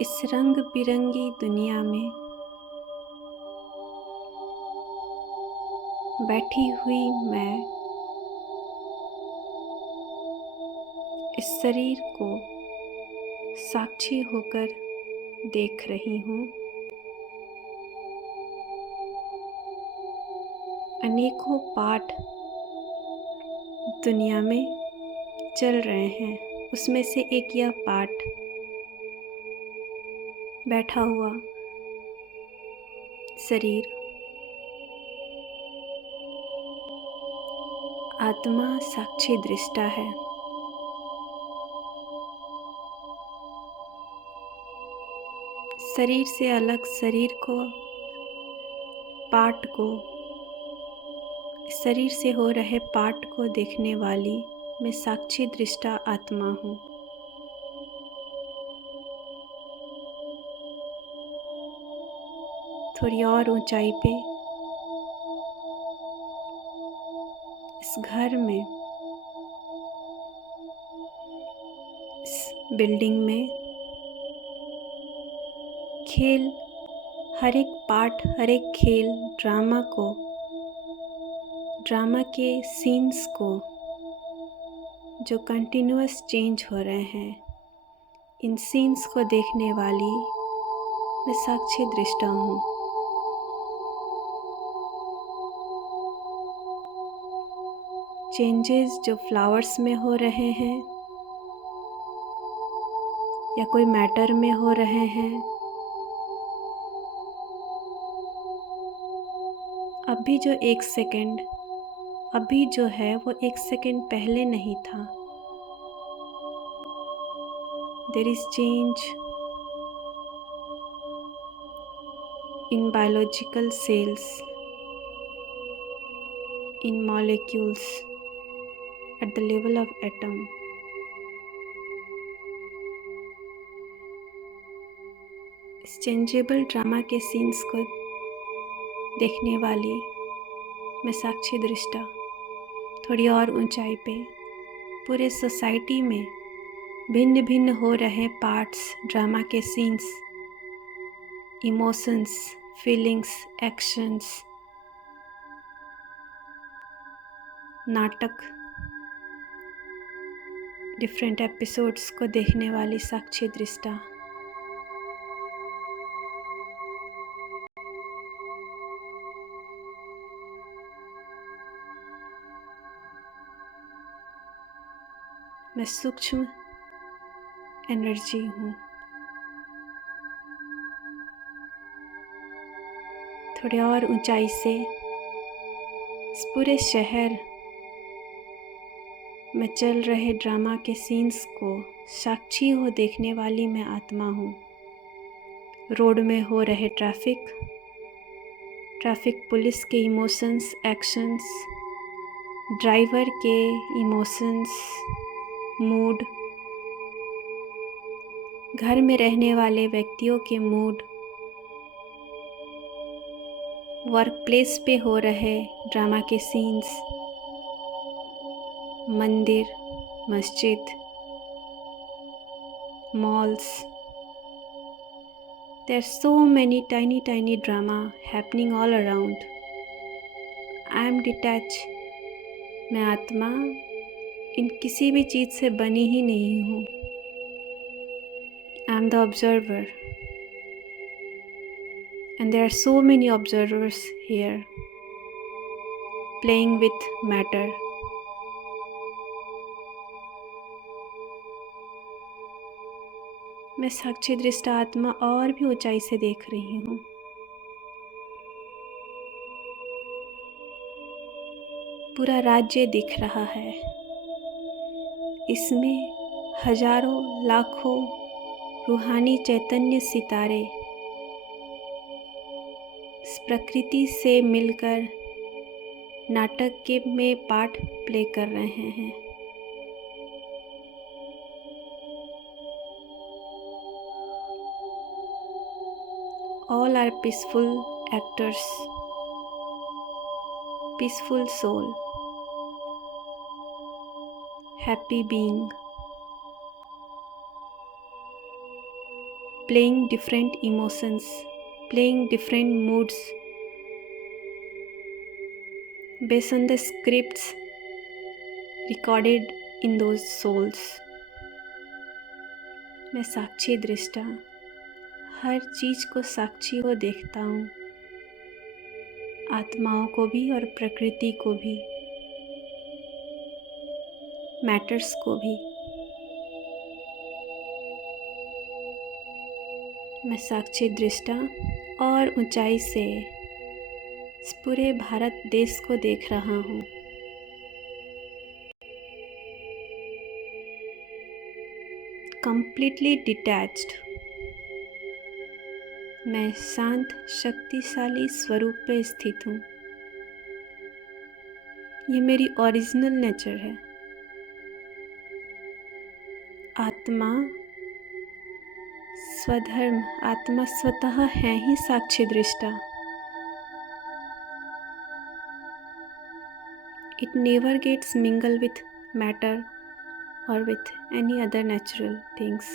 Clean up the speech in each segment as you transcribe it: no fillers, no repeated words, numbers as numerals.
इस रंग बिरंगी दुनिया में बैठी हुई मैं इस शरीर को साक्षी होकर देख रही हूँ। अनेकों पाठ दुनिया में चल रहे हैं, उसमें से एक यह पाठ बैठा हुआ शरीर आत्मा साक्षी दृष्टा है। शरीर से अलग शरीर को, पाठ को, शरीर से हो रहे पाठ को देखने वाली मैं साक्षी दृष्टा आत्मा हूँ। थोड़ी और ऊंचाई पे इस घर में, इस बिल्डिंग में खेल, हर एक पार्ट, हर एक खेल, ड्रामा के सीन्स को जो कंटिन्यूअस चेंज हो रहे हैं, इन सीन्स को देखने वाली मैं साक्षी दृष्टा हूँ। चेंजेस जो फ्लावर्स में हो रहे हैं या कोई मैटर में हो रहे हैं, अभी जो एक सेकंड, अभी जो है वो एक सेकंड पहले नहीं था। There is change in biological cells, in molecules, at the level of atom. इस चेंजेबल ड्रामा के सीन्स को देखने वाली मैं साक्षी दृष्टा थोड़ी और ऊंचाई पे पूरे सोसाइटी में भिन्न भिन्न हो रहे पार्ट्स, ड्रामा के सीन्स, इमोशंस, फीलिंग्स, एक्शंस, नाटक, डिफरेंट एपिसोड्स को देखने वाली साक्षी दृष्टा। मैं सूक्ष्म एनर्जी हूँ। थोड़ी और ऊंचाई से इस पूरे शहर में चल रहे ड्रामा के सीन्स को साक्षी हो देखने वाली मैं आत्मा हूँ। रोड में हो रहे ट्रैफिक पुलिस के इमोशंस, एक्शंस, ड्राइवर के इमोशंस, मूड, घर में रहने वाले व्यक्तियों के मूड, वर्क प्लेस पे हो रहे ड्रामा के सीन्स, मंदिर, मस्जिद, malls. There's so many tiny drama happening all around. I am detached. मैं आत्मा इन किसी भी चीज़ से बनी ही नहीं हूँ। I am the observer. And there are so many observers here playing with matter. मैं साक्षी दृष्टा आत्मा और भी ऊंचाई से देख रही हूँ। पूरा राज्य दिख रहा है। इसमें हजारों लाखों रूहानी चैतन्य सितारे इस प्रकृति से मिलकर नाटक के में पार्ट प्ले कर रहे हैं। All are peaceful actors, peaceful soul, happy being, playing different emotions, playing different moods based on the scripts recorded in those souls. मैं साक्षी दृष्टा हर चीज को साक्षी हो देखता हूँ, आत्माओं को भी और प्रकृति को भी, मैटर्स को भी। मैं साक्षी दृष्टा और ऊंचाई से इस पूरे भारत देश को देख रहा हूँ। कंप्लीटली डिटैच्ड, मैं शांत शक्तिशाली स्वरूप पे स्थित हूँ। ये मेरी ओरिजिनल नेचर है। आत्मा स्वधर्म, आत्मा स्वतः है ही साक्षी दृष्टा। It never gets mingled with matter or with any other natural things.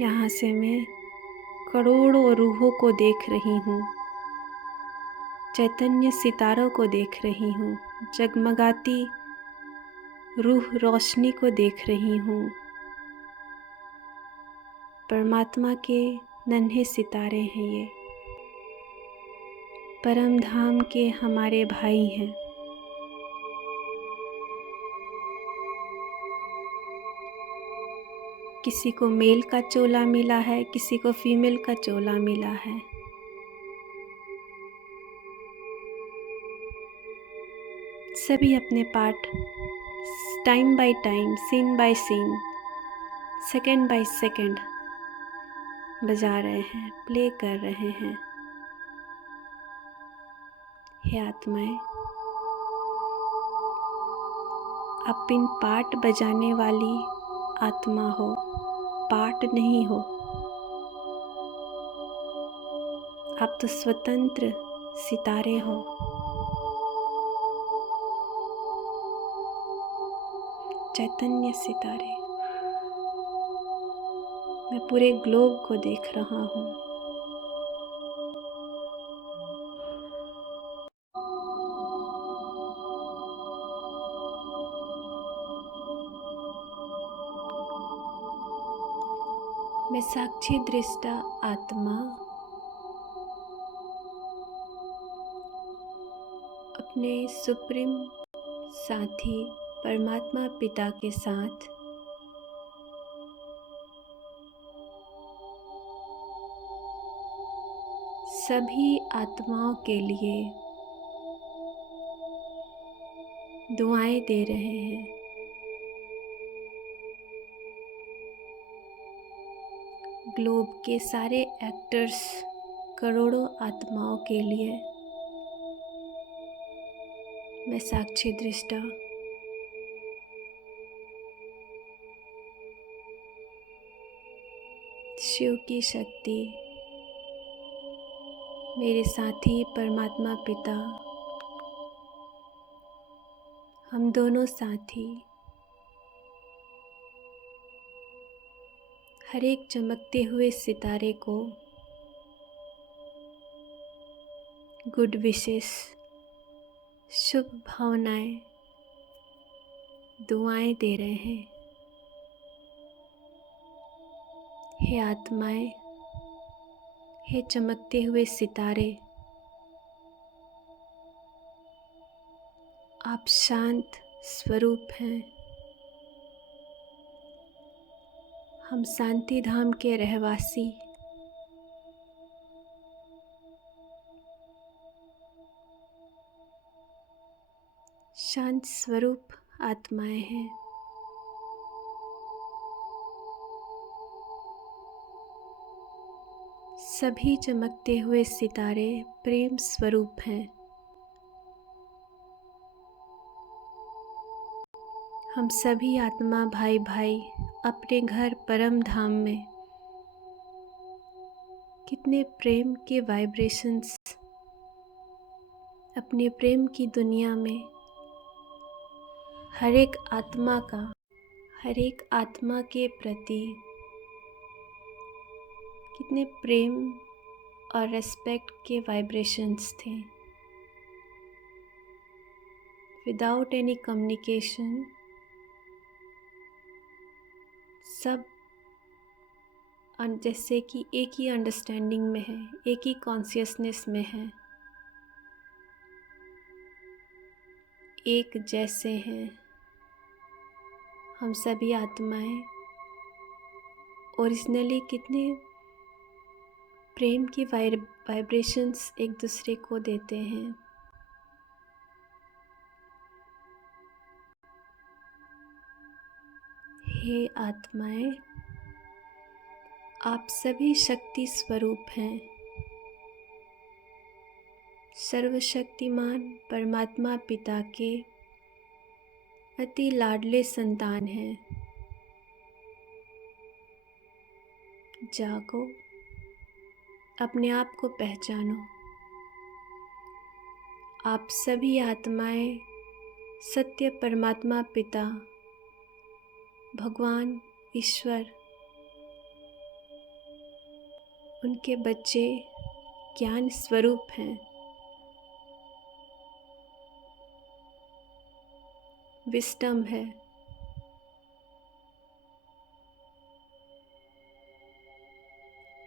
यहाँ से मैं करोड़ों रूहों को देख रही हूँ, चैतन्य सितारों को देख रही हूँ, जगमगाती रूह रोशनी को देख रही हूँ। परमात्मा के नन्हे सितारे हैं ये, परम धाम के हमारे भाई हैं। किसी को मेल का चोला मिला है, किसी को फीमेल का चोला मिला है। सभी अपने part time by time, scene by scene, second by second बजा रहे हैं, प्ले कर रहे हैं। हे आत्माएं, आप इन पार्ट बजाने वाली आत्मा हो, पार्ट नहीं हो। आप तो स्वतंत्र सितारे हो। चैतन्य सितारे। मैं पूरे ग्लोब को देख रहा हूँ। मैं साक्षी दृष्टा आत्मा अपने सुप्रीम साथी परमात्मा पिता के साथ सभी आत्माओं के लिए दुआएं दे रहे हैं। ग्लोब के सारे एक्टर्स, करोड़ों आत्माओं के लिए मैं साक्षी दृष्टा शिव की शक्ति, मेरे साथी परमात्मा पिता, हम दोनों साथी हर एक चमकते हुए सितारे को गुड विशेस, शुभ भावनाएं, दुआएं दे रहे हैं। हे आत्माएं, हे चमकते हुए सितारे, आप शांत स्वरूप हैं। हम शांति धाम के रहवासी, शांत स्वरूप आत्माएं हैं। सभी चमकते हुए सितारे प्रेम स्वरूप हैं। हम सभी आत्मा भाई भाई अपने घर परम धाम में कितने प्रेम के वाइब्रेशंस, अपने प्रेम की दुनिया में हर एक आत्मा का हर एक आत्मा के प्रति कितने प्रेम और रेस्पेक्ट के वाइब्रेशंस थे। विदाउट एनी कम्युनिकेशन सब जैसे कि एक ही अंडरस्टैंडिंग में है, एक ही कॉन्शियसनेस में है, एक जैसे हैं। हम सभी आत्माएं ओरिजिनली कितने प्रेम की वाइब्रेशंस एक दूसरे को देते हैं। हे आत्माएं, आप सभी शक्ति स्वरूप हैं। सर्वशक्तिमान परमात्मा पिता के अति लाडले संतान हैं। जागो, अपने आप को पहचानो। आप सभी आत्माएं सत्य परमात्मा पिता भगवान ईश्वर, उनके बच्चे ज्ञान स्वरूप हैं। विस्डम है।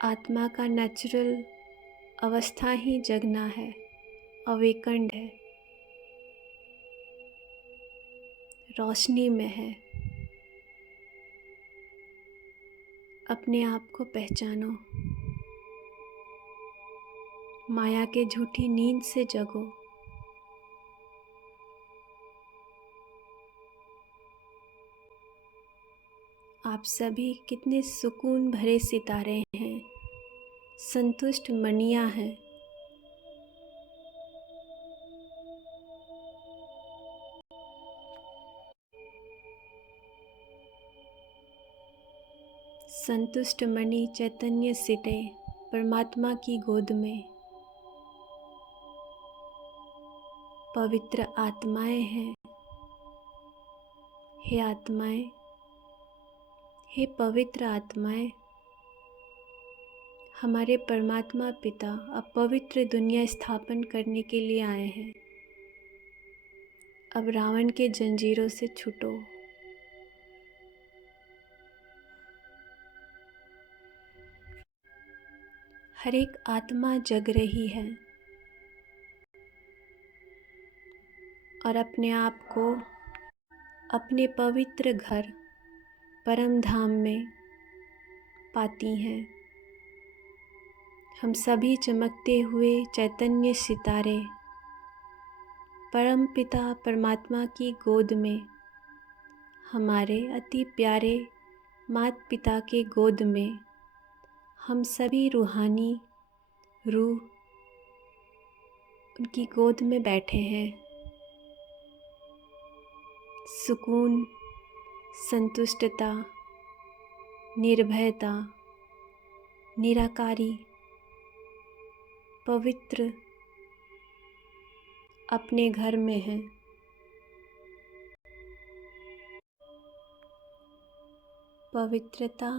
आत्मा का नेचुरल अवस्था ही जगना है, अवेकंड है, रोशनी में है। अपने आप को पहचानो। माया के झूठी नींद से जगो। आप सभी कितने सुकून भरे सितारे हैं, संतुष्ट मणियां हैं। संतुष्ट मणि चैतन्य सिटे परमात्मा की गोद में। पवित्र आत्माएं हैं। हे आत्माएं, हे पवित्र आत्माएं, हमारे परमात्मा पिता अब पवित्र दुनिया स्थापन करने के लिए आए हैं। अब रावण के जंजीरों से छूटो। हर एक आत्मा जग रही है और अपने आप को अपने पवित्र घर परम धाम में पाती हैं। हम सभी चमकते हुए चैतन्य सितारे परम पिता परमात्मा की गोद में, हमारे अति प्यारे माता पिता के गोद में, हम सभी रूहानी रूह उनकी गोद में बैठे हैं। सुकून, संतुष्टता, निर्भयता, निराकारी, पवित्र अपने घर में है। पवित्रता,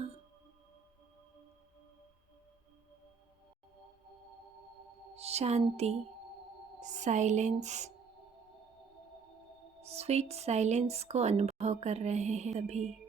शांति, साइलेंस, स्वीट साइलेंस को अनुभव कर रहे हैं सभी।